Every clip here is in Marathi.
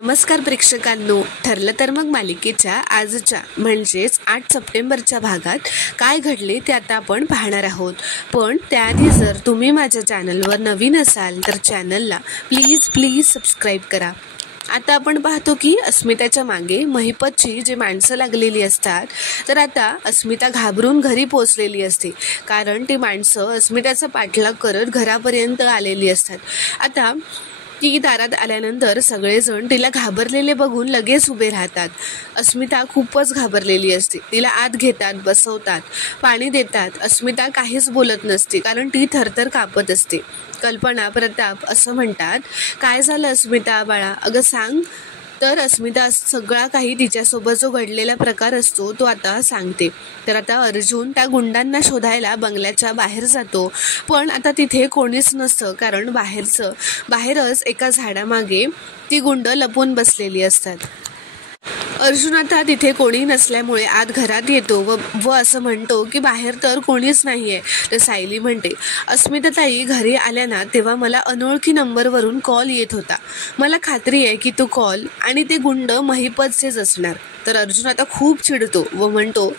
नमस्कार प्रेक्षकांनो, ठरलं तर मग मालिकेच्या आजच्या म्हणजेच 8 सप्टेंबरच्या भागात काय घडले ते आता आपण पाहणार आहोत. पण त्याआधी जर तुम्ही माझ्या चॅनलवर नवीन असाल तर चॅनलला प्लीज सबस्क्राईब करा. आता आपण पाहतो की अस्मिताच्या मागे महिपतची जी माणसं लागलेली असतात, तर आता अस्मिता घाबरून घरी पोहोचलेली असते. कारण ती माणसं अस्मिताचा पाठलाग करत घरापर्यंत आलेली असतात. आता ती दारात आल्यानंतर सगळेजण तिला घाबरलेले बघून लगेच उभे राहतात. अस्मिता खूपच घाबरलेली असते. तिला आत घेतात, बसवतात, पाणी देतात. अस्मिता काहीच बोलत नसते कारण ती थरथर कापत असते. कल्पना, प्रताप असं म्हणतात, काय झालं अस्मिता बाळा, अगं सांग. तर अस्मिता सगळा काही तिच्यासोबत जो घडलेला प्रकार असतो तो आता सांगते. तर आता अर्जुन त्या गुंडांना शोधायला बंगल्याच्या बाहेर जातो. पण आता तिथे कोणीच नसतं कारण बाहेरच एका झाडामागे ती गुंड लपून बसलेली असतात. अर्जुन आता तिथे कोणी नसल्यामुळे आत घरात येतो व असं म्हणतो की बाहेर तर कोणीच नाहीये. तर सायली म्हणते, अस्मिताताई घरी आल्या ना तेव्हा मला अनोळखी नंबरवरून कॉल येत होता. मला खात्री आहे की तो कॉल आणि ते गुंड महिपतचेच असणार. तर अर्जुन आता खूप चिडतो व म्हणतो,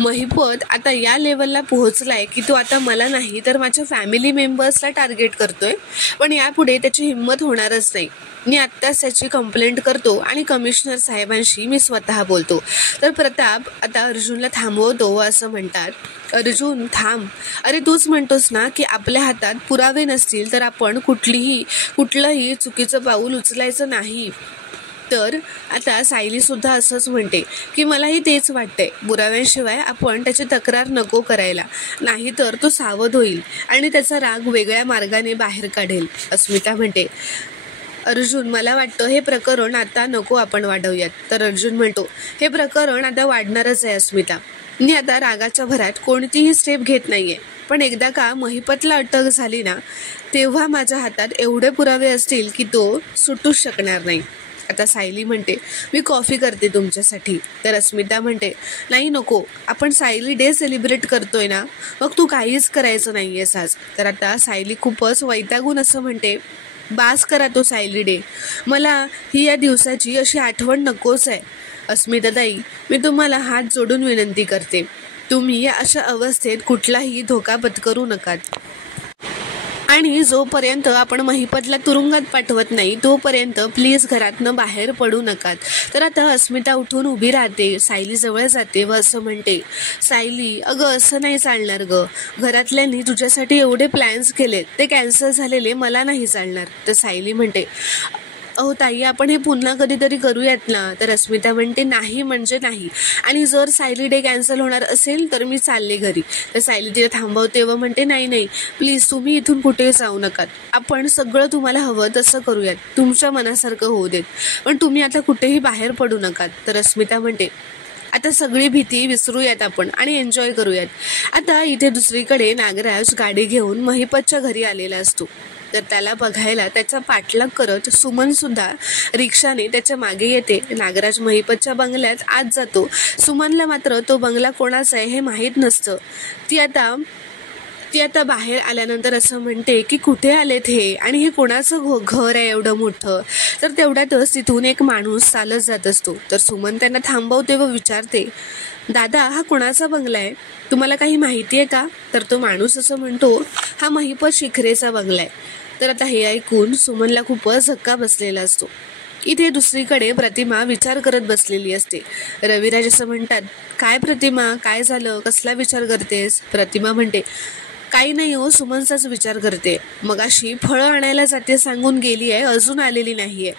महिपत आता या लेवलला पोहोचलाय की तो आता मला नाही तर माझ्या फॅमिली मेंबर्सला टार्गेट करतोय. पण यापुढे त्याची हिंमत होणारच नाही. मी आत्ताच त्याची कंप्लेंट करतो आणि कमिशनर साहेबांशी मी स्वतः बोलतो. तर प्रताप आता अर्जुनला थांबवतो व असं म्हणतात, अर्जुन थांब. अरे तूच म्हणतोस ना की आपल्या हातात पुरावे नसतील तर आपण कुठलंही चुकीचं पाऊल उचलायचं नाही. तर आता सायली सुद्धा असंच म्हणते की मलाही तेच वाटतंय. पुराव्यांशिवाय आपण त्याची तक्रार नको करायला, नाहीतर तो सावध होईल आणि त्याचा राग वेगळ्या मार्गाने बाहेर काढेल. अस्मिता म्हणते, अर्जुन मला वाटतं हे प्रकरण आता नको आपण वाढवूयात. तर अर्जुन म्हणतो, हे प्रकरण आता वाढणारच आहे अस्मिता. मी आता रागाच्या भरात कोणतीही स्टेप घेत नाहीये. पण एकदा का महिपतला अटक झाली ना तेव्हा माझ्या हातात एवढे पुरावे असतील की तो सुटूच शकणार नाही. आता सायली म्हणते, मी कॉफी करते तुमच्यासाठी. तर अस्मिता म्हणते, नाही नको, आपण सायली डे सेलिब्रेट करतोय ना, मग तू काहीच करायचं नाहीयेस आज. तर आता सायली खूपच वैतागून असं म्हणते, बास करा तो सायली डे. मला ही या दिवसाची अशी आठवण नकोच आहे. अस्मिताताई, मी तुम्हाला हात जोडून विनंती करते, तुम्ही या अशा अवस्थेत कुठलाही धोका पत्करू नका. आणि जोपर्यंत आपण महिपतला तुरुंगात पाठवत नाही तोपर्यंत प्लीज घरातनं बाहेर पडू नका. तर आता अस्मिता उठून उभी राहते, सायली जवळ जाते व असं म्हणते, सायली अगं असं नाही चालणार ग. घरातल्यांनी तुझ्यासाठी एवढे प्लॅन्स केलेत, ते कॅन्सल झालेले मला नाही चालणार. तर सायली म्हणते, अहो ताई, आपण हे पुन्हा कधीतरी करूयात ना. तर अस्मिता म्हणते, नाही म्हणजे नाही, आणि जर सायली डे कॅन्सल होणार असेल तर मी चालले घरी. तर सायली तिला थांबवते व म्हणते, नाही प्लीज तुम्ही इथून कुठेही जाऊ नका. आपण सगळं तुम्हाला हवं तसं करूयात, तुमच्या मनासारखं होऊ देत, पण तुम्ही आता कुठेही बाहेर पडू नका. तर अस्मिता म्हणते, आता सगळी भीती विसरूयात आपण आणि एन्जॉय करूयात. आता इथे दुसरीकडे नागराज गाडी घेऊन महिपतच्या घरी आलेला असतो. तर त्याला बघायला त्याचा पाठलाग करत सुमन सुद्धा रिक्षाने त्याच्या मागे येते. नागराज महिपतच्या बंगल्यात आत जातो. सुमनला मात्र तो बंगला कोणाचा आहे हे माहीत नसतं. ती आता बाहेर आल्यानंतर असं म्हणते की कुठे आलेत हे आणि हे कोणाचं घर आहे एवढं मोठं. तर तेवढ्यातच तिथून एक माणूस चालत जात असतो. तर सुमन त्यांना थांबवते व विचारते, दादा हा कोणाचा बंगला आहे, तुम्हाला काही माहिती आहे का? तर तो माणूस असं म्हणतो, हा महिपत शिखरेचा बंगला आहे. तर आता हे ऐकून सुमनला खूपच धक्का बसलेला असतो. इथे दुसरीकडे प्रतिमा विचार करत बसलेली असते. रविराज असं म्हणतात, काय प्रतिमा, काय झालं, कसला विचार करतेस? प्रतिमा म्हणते, काही नाही हो, सुमनचाच विचार करते. मगाशी फळं आणायला जाते सांगून गेली आहे, अजून आलेली नाहीये.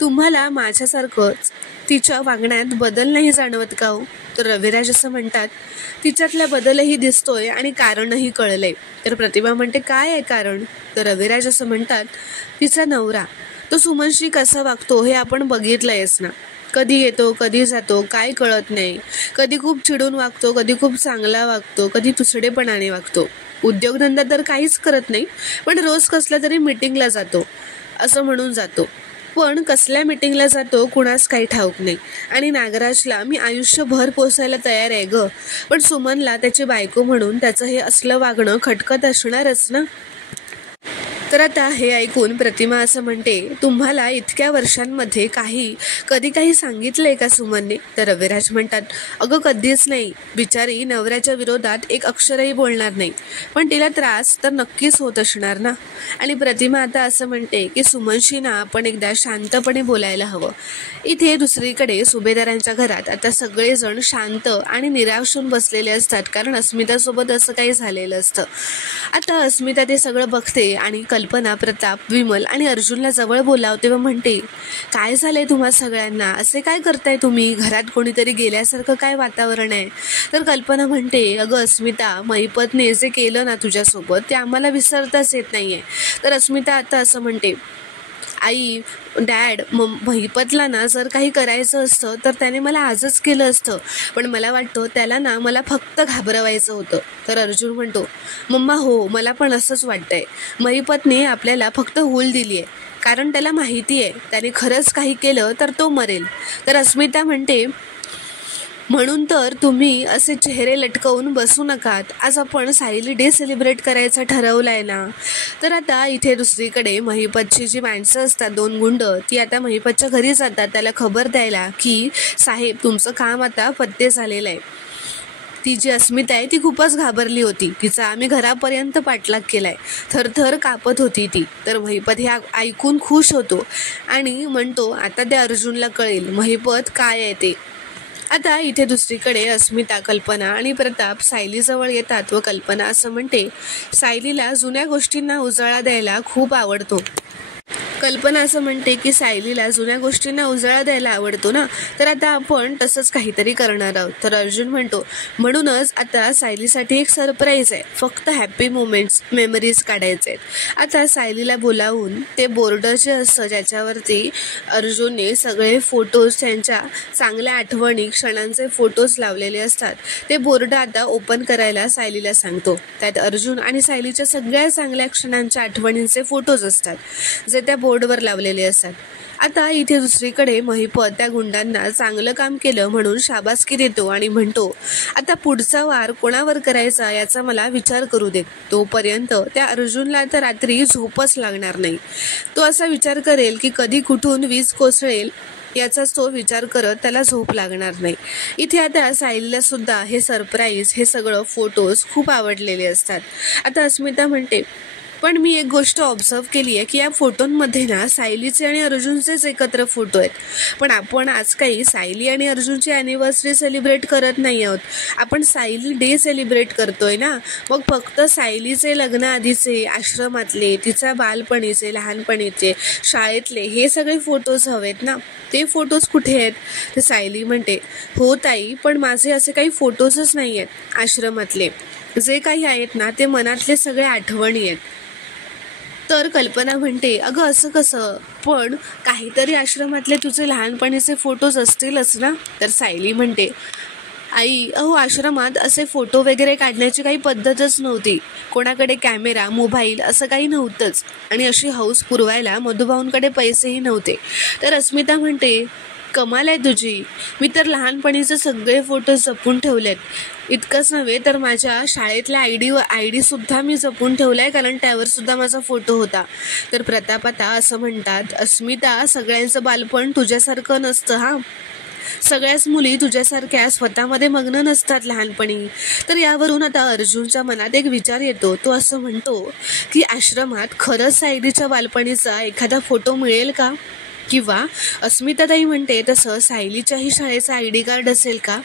तुम्हाला माझ्यासारखंच तिच्या वागण्यात बदल नाही जाणवत का हो? तर रविराज असं म्हणतात, तिच्यातला बदलही दिसतोय आणि कारणही कळलंय. तर प्रतिमा म्हणते, काय आहे कारण? तर रविराज असं म्हणतात, तिचा नवरा तो सुमनशी कसा वागतो हे आपण बघितलंयच ना. कधी येतो कधी जातो काय कळत नाही. कधी खूप चिडून वागतो, कधी खूप चांगला वागतो, कधी तुसडेपणाने वागतो. उद्योगधंदा तर काहीच करत नाही, पण रोज कसल्या तरी मीटिंगला जातो असं म्हणून जातो. पण कसल्या मीटिंगला जातो कुणास काही ठाऊक नाही. आणि नागराजला मी आयुष्यभर पोसायला तयार आहे ग, पण सुमनला त्याची बायको म्हणून त्याचं हे असलं वागणं खटकत असणारच ना. तर आता हे ऐकून प्रतिमा असं म्हणते, तुम्हाला इतक्या वर्षांमध्ये कधी काही सांगितलंय का सुमनने? तर रविराज म्हणतात, अगं कधीच नाही. बिचारी नवऱ्याच्या विरोधात एक अक्षरही बोलणार नाही, पण तिला त्रास तर नक्कीच होत असणार ना. आणि प्रतिमा आता असं म्हणते की सुमनशी ना आपण एकदा शांतपणे बोलायला हवं. इथे दुसरीकडे सुभेदारांच्या घरात आता सगळेजण शांत आणि निराश होऊन बसलेले असतात, कारण अस्मितासोबत असं काही झालेलं असतं. आता अस्मिता ते सगळं बघते आणि कल्पना, प्रताप, विमल आणि अर्जुनला जवळ बोलावते व म्हणते, काय झालंय तुम्हा सगळ्यांना? असे काय करताय तुम्ही? घरात कोणीतरी गेल्यासारखं काय वातावरण आहे? तर कल्पना म्हणते, अगं अस्मिता, महिपतने जे केलं ना तुझ्यासोबत ते आम्हाला विसरताच येत नाहीये. तर अस्मिता आता असं म्हणते, आई, डॅड, महिपतला ना जर काही करायचं असतं तर त्याने मला आजच केलं असतं, पण मला वाटतं त्याला ना मला फक्त घाबरवायचं होतं. तर अर्जुन म्हणतो, मम्मा हो, मला पण असंच वाटतंय. महिपतने आपल्याला फक्त हूल दिली आहे, कारण त्याला माहिती आहे त्याने खरंच काही केलं तर तो मरेल. तर अस्मिता म्हणते, म्हणून तर तुम्ही असे चेहरे लटकवून बसू नकात. आज आपण सायली डे सेलिब्रेट करायचा ठरवलाय ना. तर आता इथे दुसरीकडे महिपतची जी माणसं असतात, 2 गुंड, ती आता महिपतच्या घरी जातात त्याला खबर द्यायला की साहेब तुमचं काम आता फत्ते झालेलं आहे. ती जी अस्मिता आहे ती खूपच घाबरली होती, तिचा आम्ही घरापर्यंत पाठलाग केलाय, थरथर कापत होती ती. तर महिपत हे ऐकून खुश होतो आणि म्हणतो, आता त्या अर्जुनला कळेल महिपत काय आहे ते. आता इथे दुसरीकडे अस्मिता, कल्पना आणि प्रताप सायलीजवळ येतात व कल्पना असं म्हणते, सायलीला जुन्या गोष्टींना उजाळा द्यायला खूप आवडतो. कल्पना असं म्हणते की सायलीला जुन्या गोष्टींना उजाळा द्यायला आवडतो ना, तर आता आपण तसंच काहीतरी करणार आहोत. तर अर्जुन म्हणतो, म्हणूनच आता सायलीसाठी एक सरप्राईज आहे, फक्त हॅपी मोमेंट्स, मेमरीज काढायचे आहेत. आता सायलीला बोलावून ते बोर्ड जे असतं ज्याच्यावरती अर्जुनने सगळे फोटोज, त्यांच्या चांगल्या आठवणी, क्षणांचे फोटोज लावलेले असतात, ते बोर्ड आता ओपन करायला सायलीला सांगतो. त्यात अर्जुन आणि सायलीच्या सगळ्या चांगल्या क्षणांच्या आठवणींचे फोटोज असतात, जे त्या बोर्डवर लावलेले असतात. आता इथे दुसरीकडे महिपत त्या गुंडांना चांगलं काम केलं म्हणून शाबासकी देतो आणि म्हणतो, आता पुढचा वार कोणावर करायचा याचा मला विचार करू दे. तोपर्यंत त्या अर्जुनला आता रात्री झोपच लागणार नाही. तो असा विचार करेल की कधी कुठून वीज कोसळेल याचाच तो विचार करत त्याला झोप लागणार नाही. इथे आता सायलीला सुद्धा हे सरप्राईज, हे सगळं फोटोज खूप आवडलेले असतात. आता अस्मिता म्हणते, पण मी एक गोष्ट ऑब्झर्व केली आहे की या फोटोंमध्ये ना सायलीचे आणि अर्जुनचेच एकत्र फोटो आहेत, पण आपण आज काही सायली आणि अर्जुनची ॲनिव्हर्सरी सेलिब्रेट करत नाही आहोत, आपण सायली डे सेलिब्रेट करतोय ना. मग फक्त सायलीचे लग्न आधीचे, आश्रमातले, तिच्या बालपणीचे, लहानपणीचे, शाळेतले हे सगळे फोटोज हवेत ना. ते फोटोज कुठे आहेत? तर सायली म्हणते, हो ताई, पण माझे असे काही फोटोजच नाही आहेत आश्रमातले. जे काही आहेत ना ते मनातले सगळे आठवणी आहेत. तर कल्पना म्हणते, अगं असं कसं? पण काहीतरी आश्रमातले तुझे लहानपणीचे फोटोज असतीलच ना. तर सायली म्हणते, आई, अहो आश्रमात असे फोटो वगैरे काढण्याची काही पद्धतच नव्हती, कोणाकडे कॅमेरा, मोबाईल असं काही नव्हतंच, आणि अशी हौस पुरवायला मधुभाऊंकडे पैसेही नव्हते. तर अस्मिता म्हणते, कमाल आहे तुझी, मी तर लहानपणीचे सगळे फोटो जपून ठेवलेत. इतकंच नव्हे तर माझ्या शाळेतल्या आयडी सुद्धा मी जपून ठेवलाय, कारण त्यावर सुद्धा माझा फोटो होता. तर प्रताप आता असं म्हणतात, अस्मिता, सगळ्यांचं बालपण तुझ्यासारखं नसतं हा. सगळ्याच मुली तुझ्यासारख्या स्वतःमध्ये मग्न नसतात लहानपणी. तर यावरून आता अर्जुनच्या मनात एक विचार येतो. तो असं म्हणतो की आश्रमात खरंच सायलीच्या बालपणीचा एखादा फोटो मिळेल का? किंवा अस्मिताताई म्हणते तसं सायलीच्याही शाळेचा ID कार्ड असेल का?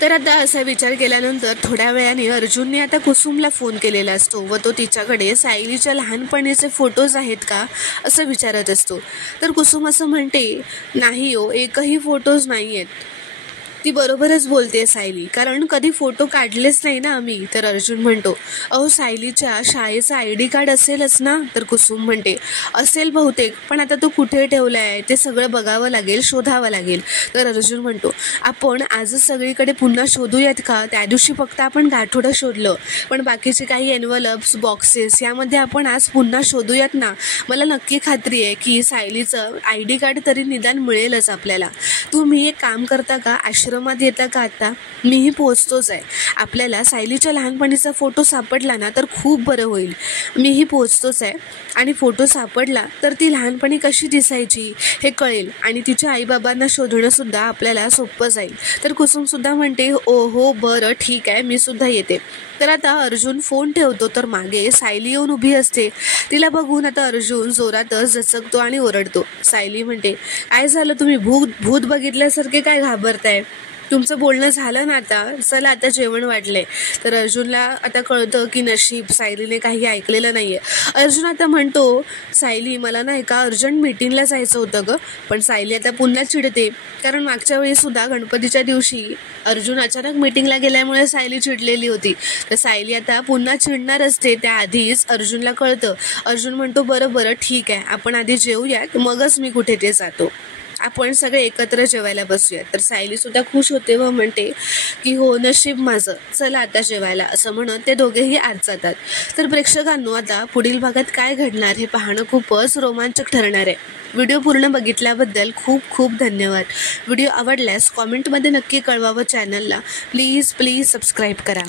तर आता असा विचार केल्यानंतर थोड्या वेळाने अर्जुनने आता कुसुमला फोन केलेला असतो व तो तिच्याकडे सायलीच्या लहानपणीचे फोटोज आहेत का असं विचारत असतो. तर कुसुम असं म्हणते, नाही हो, एकही फोटोज नाही आहेत. ती बरोबरच बोलते सायली, कारण कधी फोटो काढलेच नाही ना आम्ही. तर अर्जुन म्हणतो, अहो सायलीच्या शाळेचं ID कार्ड असेलच ना. तर कुसुम म्हणते, असेल बहुतेक, पण आता तो कुठे ठेवलाय ते सगळं बघावं लागेल, शोधावं लागेल. तर अर्जुन म्हणतो, आपण आजच सगळीकडे पुन्हा शोधूयात का? त्या दिवशी फक्त आपण गाठोडं शोधलं, पण बाकीचे काही एन्व्हलप्स, बॉक्सेस यामध्ये आपण आज पुन्हा शोधूयात ना. मला नक्की खात्री आहे की सायलीचं ID कार्ड तरी निदान मिळेलच आपल्याला. तुम्ही एक काम करता का? आश्रम आश्रमात येता का आता? मीही पोहोचतोच आहे. आपल्याला सायलीच्या लहानपणीचा फोटो सापडला ना तर खूप बरं होईल. मीही पोहोचतोच आहे आणि फोटो सापडला तर ती लहानपणी कशी दिसायची हे कळेल आणि तिच्या आईबाबांना शोधणंसुद्धा आपल्याला सोपं जाईल. तर कुसुमसुद्धा म्हणते ओ हो बरं ठीक आहे, मी सुद्धा येते. तर आता अर्जुन फोन ठेवतो तर मागे सायली येऊन उभी असते. तिला बघून आता अर्जुन जोरातच दचकतो आणि ओरडतो. सायली म्हणते काय झालं, तुम्ही भूत बघितल्यासारखे काय घाबरताय? तुमचं बोलणं झालं ना आता, चला आता जेवण वाढलंय. तर अर्जुनला आता कळतं की नशीब सायलीने काही ऐकलेलं नाहीये. अर्जुन आता म्हणतो सायली मला ना एका अर्जंट मीटिंगला जायचं होतं ग. पण सायली आता पुन्हा चिडते, कारण मागच्या वेळी सुद्धा गणपतीच्या दिवशी अर्जुन अचानक मीटिंगला गेल्यामुळे सायली चिडलेली होती. तर सायली आता पुन्हा चिडणार असते त्याआधीच अर्जुनला कळतं. अर्जुन म्हणतो बरं ठीक आहे, आपण आधी जेवूयात मगच मी कुठे ते जातो. आपण सगळे एकत्र जेवायला बसूया. तर सायली सुद्धा खुश होते व म्हणते की हो नशीब माझं, चला आता जेवायला, असं म्हणत ते दोघेही आत जातात. तर प्रेक्षकांनो आता पुढील भागात काय घडणार हे पाहणं खूपच रोमांचक ठरणार आहे. व्हिडिओ पूर्ण बघितल्याबद्दल खूप खूप धन्यवाद. व्हिडिओ आवडल्यास कॉमेंटमध्ये नक्की कळवा व चॅनलला प्लीज सबस्क्राईब करा.